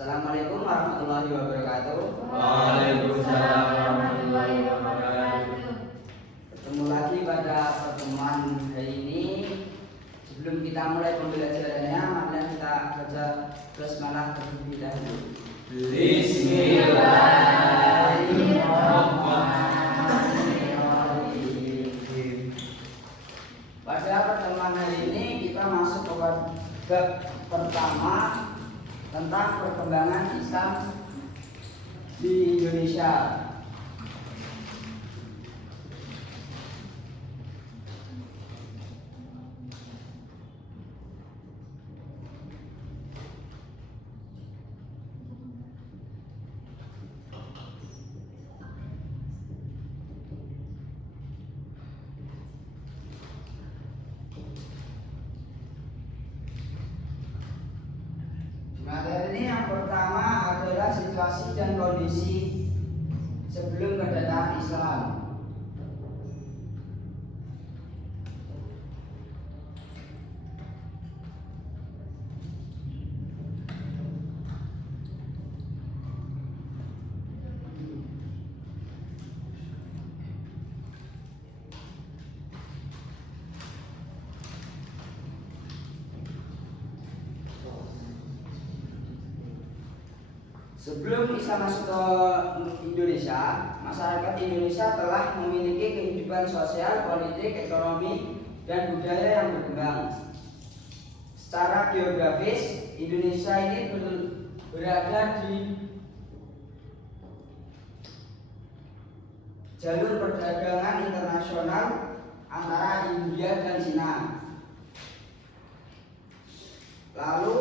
Assalamualaikum warahmatullahi wabarakatuh. Waalaikumsalam warahmatullahi wabarakatuh. Bertemu lagi pada pertemuan hari ini. Sebelum kita mulai pembelajarannya, marilah kita baca basmalah terlebih dahulu. Bismillahirrahmanirrahim. Pada pertemuan hari ini kita masuk ke bab pertama tentang perkembangan Islam di Indonesia. Materi ini yang pertama adalah situasi dan kondisi sebelum kedatangan Islam. Sebelum Islam masuk ke Indonesia, masyarakat Indonesia telah memiliki kehidupan sosial, politik, ekonomi, dan budaya yang berkembang. Secara geografis, Indonesia ini berada di jalur perdagangan internasional antara India dan Cina. Lalu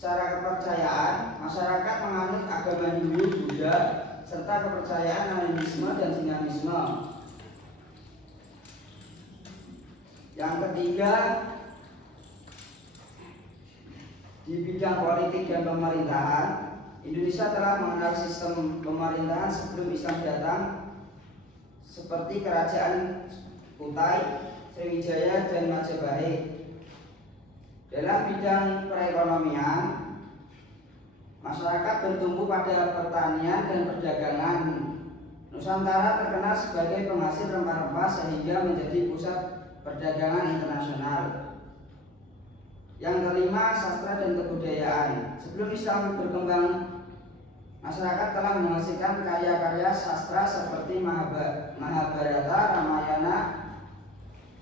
secara kepercayaan, masyarakat menganut agama Hindu, Buddha, serta kepercayaan animisme dan dinamisme. Yang ketiga, di bidang politik dan pemerintahan, Indonesia telah mengenal sistem pemerintahan sebelum Islam datang, seperti kerajaan Kutai, Sriwijaya, dan Majapahit. Dalam bidang perekonomian, masyarakat bertumbuh pada pertanian dan perdagangan. Nusantara terkenal sebagai penghasil rempah-rempah sehingga menjadi pusat perdagangan internasional. Yang kelima, sastra dan kebudayaan. Sebelum Islam berkembang, masyarakat telah menghasilkan karya-karya sastra seperti Mahabharata, Ramayana,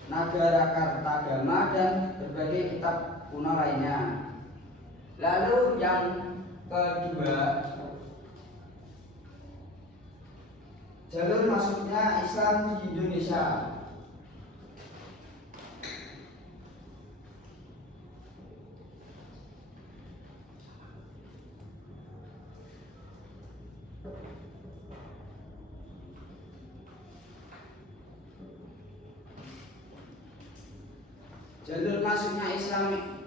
Nagarakartagama, dan berbagai kitab kuno lainnya. Lalu yang kedua, jalur masuknya Islam di Indonesia. Jalur masuknya Islam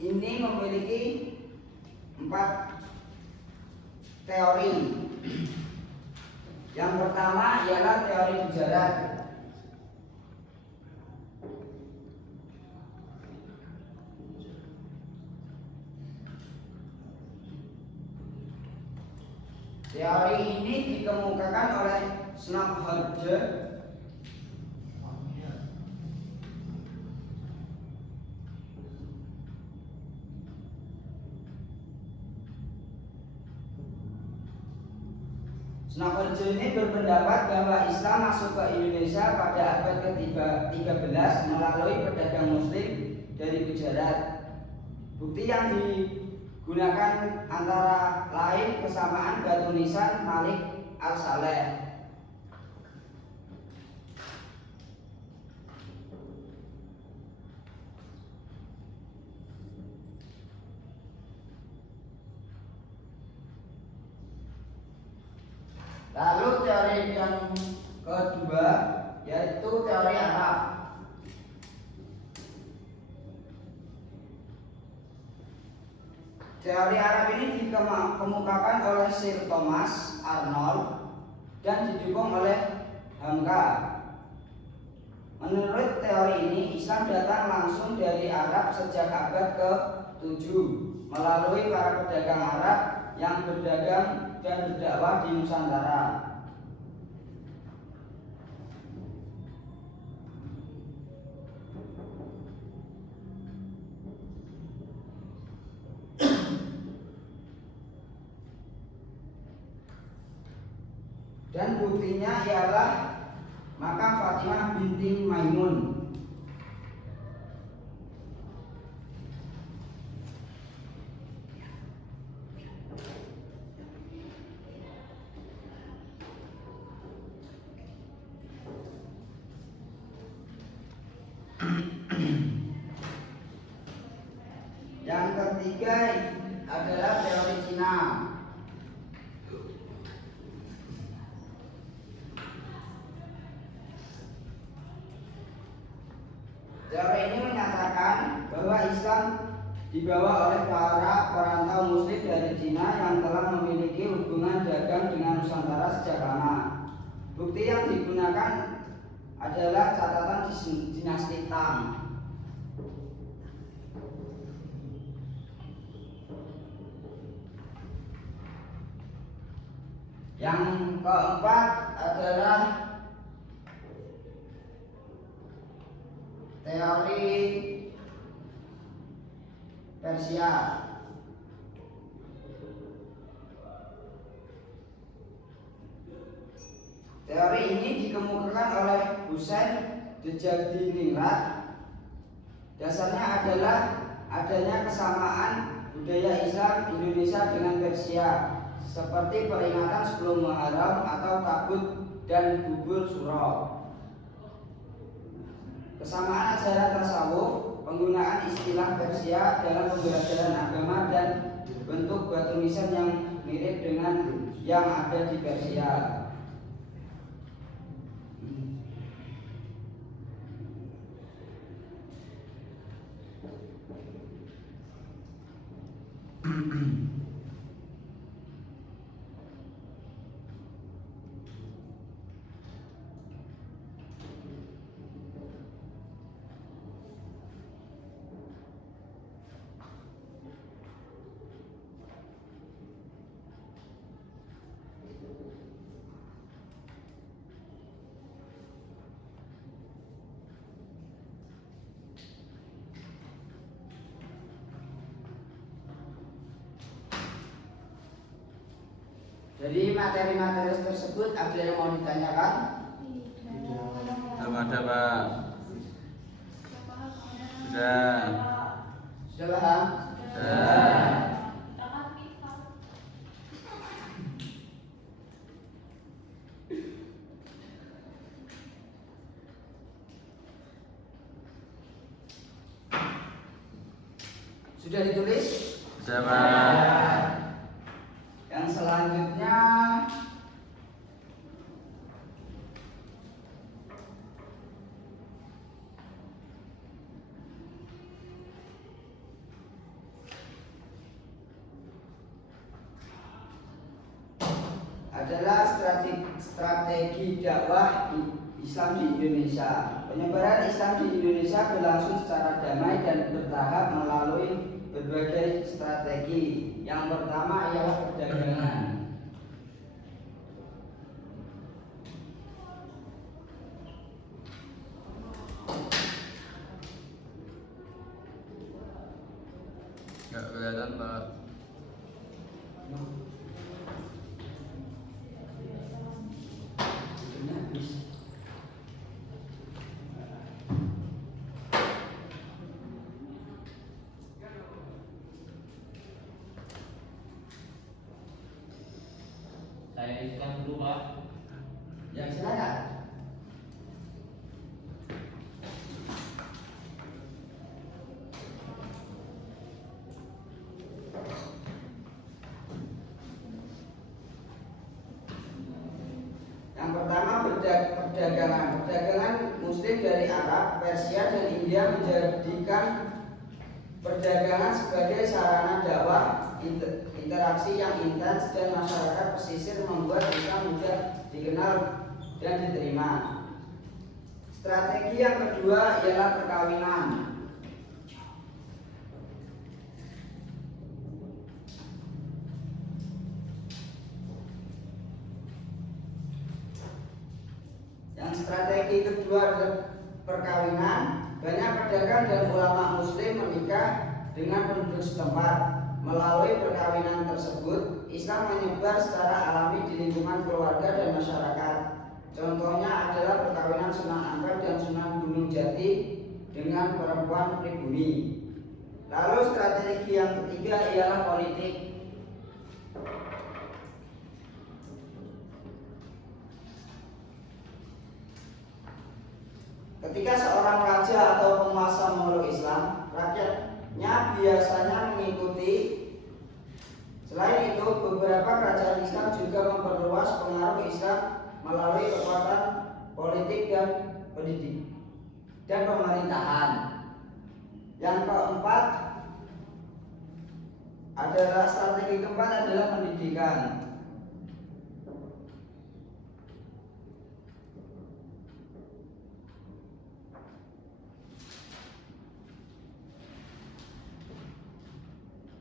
ini memiliki 4 teori. Yang pertama ialah teori Gujarat. Teori ini dikemukakan oleh Snaphardt. Snaphardt ini berpendapat bahwa Islam masuk ke Indonesia pada abad ke-13 melalui pedagang Muslim dari Gujarat. Bukti yang digunakan antara lain kesamaan batu nisan Malik Al-Saleh. Lalu teori yang kedua yaitu teori Arab. Teori Arab ini dikemukakan oleh Sir Thomas Arnold dan didukung oleh Hamka. Menurut teori ini, Islam datang langsung dari Arab sejak abad ke 7. Melalui para pedagang Arab yang berdagang dan berdakwah di Nusantara. Dan buktinya ialah makam Fatimah binti Maimun. Yang ketiga adalah teori Cina. Teori ini menyatakan bahwa Islam dibawa oleh para perantau Muslim dari Cina yang telah memiliki hubungan dagang dengan Nusantara sejak lama. Bukti yang digunakan adalah catatan dinasti Tang. Yang keempat adalah teori Persia. Teori ini dikemukakan oleh Husain Djadiningrat. Dasarnya adalah adanya kesamaan budaya Islam Indonesia dengan Persia, seperti peringatan 10 Muharram atau Tabut dan Bubur Suro. Kesamaan ajaran tasawuf, penggunaan istilah Persia dalam pembelajaran agama dan bentuk batu nisan yang mirip dengan yang ada di Persia. Jadi materi-materi tersebut ada yang mau ditanyakan? Ada Pak. Sudah. Sudah paham? Sudah. Sudah ditulis? Sudah Pak. Yang selanjutnya adalah strategi dakwah Islam di Indonesia. Penyebaran Islam di Indonesia berlangsung secara damai dan bertahap melalui berbagai strategi. Yang pertama ialah perdagangan. Nggak kelihatan Pak. Saya iskan dulu Pak. Ya silakan. Yang pertama perdagangan. Perdagangan Muslim dari Arab, Persia, dan India menjadikan perdagangan sebagai sarana dakwah, interaksi yang intens, dan masyarakat pesisir membuat Islam mudah dikenal dan diterima. Strategi yang kedua ialah perkawinan. strategi kedua adalah perkawinan. Banyak pedagang dan ulama muslim menikah dengan penduduk setempat. Melalui perkawinan tersebut, Islam menyebar secara alami di lingkungan keluarga dan masyarakat. Contohnya adalah perkawinan Sunan Ampel dan Sunan Gunung Jati dengan perempuan pribumi. Lalu strategi yang ketiga ialah politik. Ketika seorang raja atau penguasa memeluk Islam, rakyatnya biasanya mengikuti. Selain itu, beberapa kerajaan Islam juga memperluas pengaruh Islam melalui kekuatan politik dan pendidik dan pemerintahan. Yang keempat adalah strategi keempat adalah pendidikan.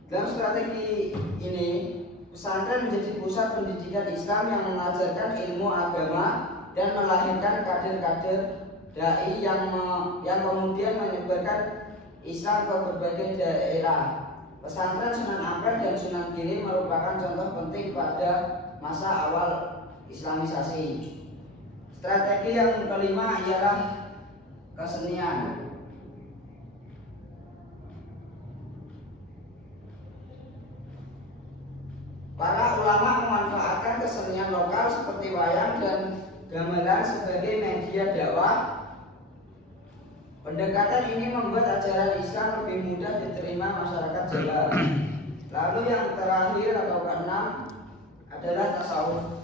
Dalam strategi ini, pesantren menjadi pusat pendidikan Islam yang mengajarkan ilmu agama dan melahirkan kader-kader dai yang kemudian menyebarkan Islam ke berbagai daerah. Pesantren Sunan Ampel dan Sunan Giri merupakan contoh penting pada masa awal Islamisasi. Strategi yang kelima ialah kesenian. Para ulama memanfaatkan kesenian lokal seperti wayang dan gamelan sebagai media dakwah. Pendekatan ini membuat ajaran Islam lebih mudah diterima masyarakat Jawa. Lalu yang terakhir atau keenam adalah tasawuf.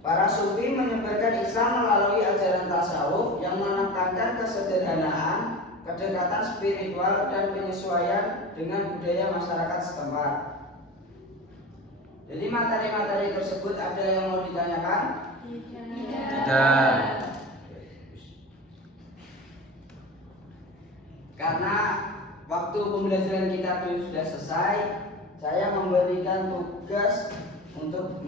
Para sufi menyebarkan Islam melalui ajaran tasawuf yang menekankan kesederhanaan, kedekatan spiritual, dan penyesuaian dengan budaya masyarakat setempat. Jadi materi-materi tersebut ada yang mau ditanyakan? Tidak. Karena waktu pembelajaran kita sudah selesai, saya memberikan tugas untuk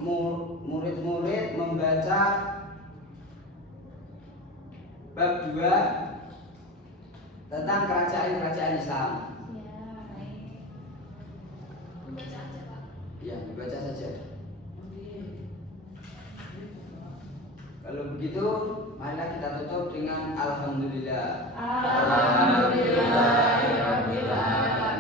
murid-murid membaca bab 2 tentang kerajaan-kerajaan Islam. Membaca aja, Pak. Ya, dibaca saja. Kalau begitu, marilah kita tutup dengan alhamdulillah. Alhamdulillahirabbil alamin.